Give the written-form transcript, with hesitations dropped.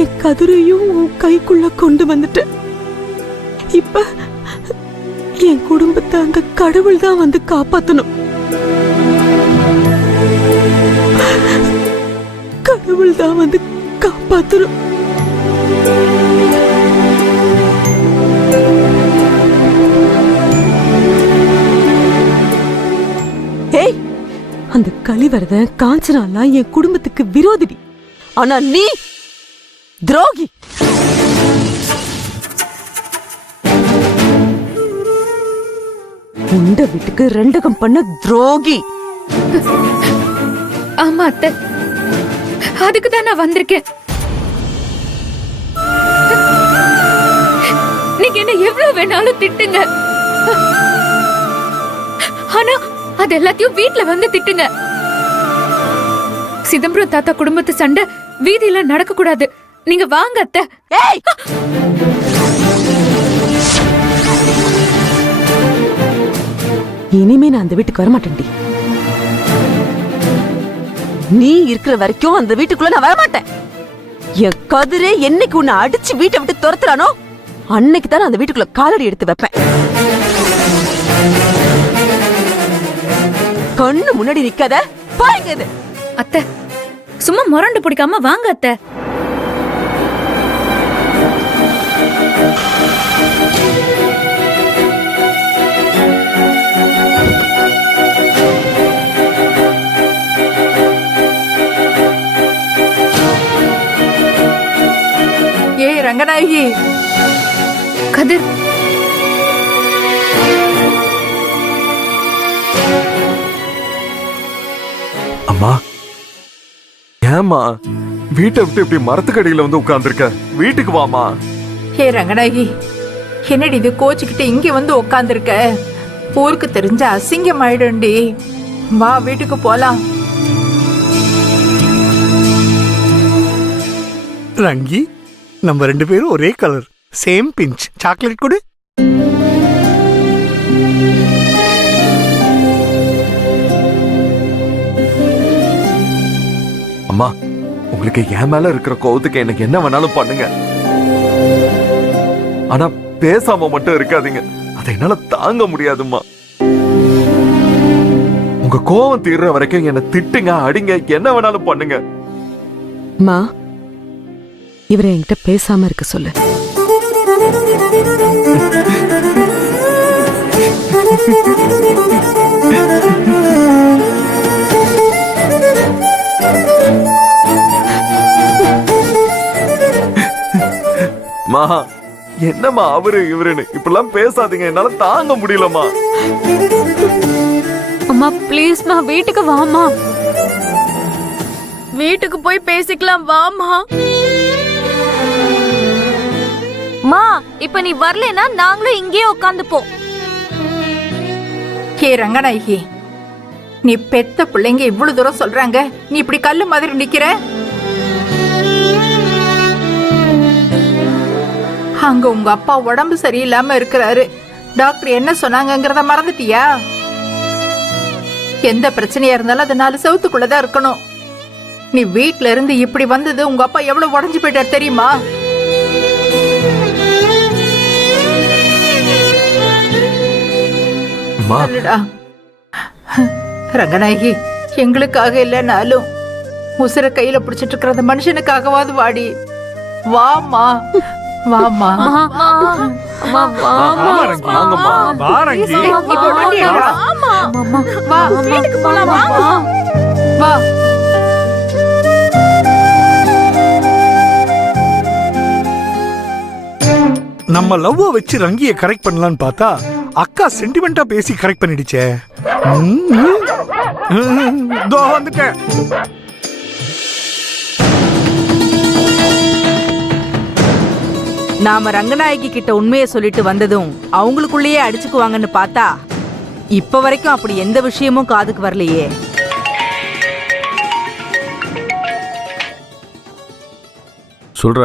என் கதிரையும் உன் கைக்குள்ள கொண்டு வந்துட்ட. இப்ப என் குடும்பத்தை அந்த கடவுள் தான் வந்து காப்பாத்தணும். கடவுள் தான் வந்து காப்பாத்தணும். ஏய், அந்த கலிவரத காஞ்சனாலாம் என் குடும்பத்துக்கு விரோதிடி. ஆனா நீ துரோகி. உண்ட வீட்டுக்கு ரெண்டகம் பண்ண துரோகி. ஆமா அத்தை, அதுக்கு தான் நான் வந்திருக்கேன். நீங்க என்ன எவ்வளவு வேணாலும் திட்டுங்க, ஆனா அது எல்லாத்தையும் வீட்ல வந்து திட்டுங்க. சிதம்பரம் தாத்தா குடும்பத்து சண்டை வீதியில நடக்க கூடாது. நீங்க வாங்க அத்தை. ஏய், இனிமே நான் அந்த வீட்டுக்கு வரமாட்டேன்டி. நீ இருக்கிற வரைக்கும் அந்த வீட்டுக்குள்ள நான் வரமாட்டேன். என் கதிரே என்னைக்கு உன்னை அடிச்சு வீட்டை விட்டு துரத்துறானோ அன்னைக்கு தான் அந்த வீட்டுக்குள்ள காலடி எடுத்து வைப்பேன். கண்ணு முன்னாடி நிக்காத, பாருங்க இது. அத்தை, சும்மா முரண்டு பிடிக்காம வாங்க அத்தை. ஏய் ரங்கநாயகி. கதிர், அம்மா, ஏம்மா வீட்டை விட்டு இப்படி மரத்துக்கடியில வந்து உட்கார்ந்துருக்க? வீட்டுக்கு வாமா. ஏ ரங்கநாயகி, என்னடி இது கோச்சுக்கிட்டு இங்க வந்து உட்காந்துருக்க? ஊருக்கு தெரிஞ்ச அசிங்கம் ஆயிடும்டி. வா வீட்டுக்கு போலாம். ரங்கி, நம்ம 2 பேரும் ஒரே கலர், சேம் பிஞ்ச். சாக்லேட் கொடு. அம்மா, உங்களுக்கு என் மேல இருக்கிற கோவத்துக்கு எனக்கு என்ன வேணாலும் பண்ணுங்க, ஆனா பேசாம மட்டும் இருக்காதீங்க. அதை என்னால தாங்க முடியாதும்மா. உங்க கோவம் தீர்ற வரைக்கும் என்ன திட்டுங்க, அடிங்க, என்ன வேணாலும் பண்ணுங்க. மா, இவரை என்கிட்ட பேசாம இருக்க சொல்லு. மா, என்னம்மா அவரு இவருன்னு இப்பெல்லாம் பேசாதீங்க, என்னால தாங்க முடியலம்மா. அம்மா ப்ளீஸ்மா வீட்டுக்கு வாமா. வீட்டுக்கு போய் பேசிக்கலாம் வாமா. மா, இப்ப நீ வரலனா நாங்களும் இங்கேயே உட்கார்ந்துப்போம். ஏ ரங்கநாயகி, நீ பெத்த பிள்ளைங்க இவ்வளவு தூரம் சொல்றாங்க, நீ இப்படி கல்லு மாதிரி நிக்கிற? அங்க உங்க அப்பா உடம்பு சரியில்லாம இருக்கிறாரு. டாக்டர் என்ன சொன்னாங்கங்கறத மறந்துட்டியா? எந்த பிரச்சனையா இருந்தாலும் அது 4 செவத்துக்குள்ளதான் இருக்கணும். நீ வீட்ல இருந்து இப்படி வந்தது உங்க அப்பா எவ்வளவு உடஞ்சு போயிட்டார் தெரியுமா? ரங்கநாயகி, எங்களுக்காக இல்லைனாலும் உசுர கையில பிடிச்சிட்டு இருக்கிற அந்த மனுஷனுக்காகவாது வாடி. வாமா வாமா. வா. நம்ம லவ்வ வச்சு ரங்கியை கரெக்ட் பண்ணலான்னு பார்த்தா அக்கா சென்டிமெண்டா பேசி கரெக்ட் பண்ணிடுச்சே. தோ வந்துட்டேன். நாம ரங்கநாயகி கிட்ட உண்மையை சொல்லிட்டு வந்ததும் அவங்களுக்குள்ளேயே அடிச்சுக்குவாங்கன்னு பார்த்தா இப்ப வரைக்கும் அப்படி எந்த விஷயமும் காதுக்கு வரலையே. சொல்ற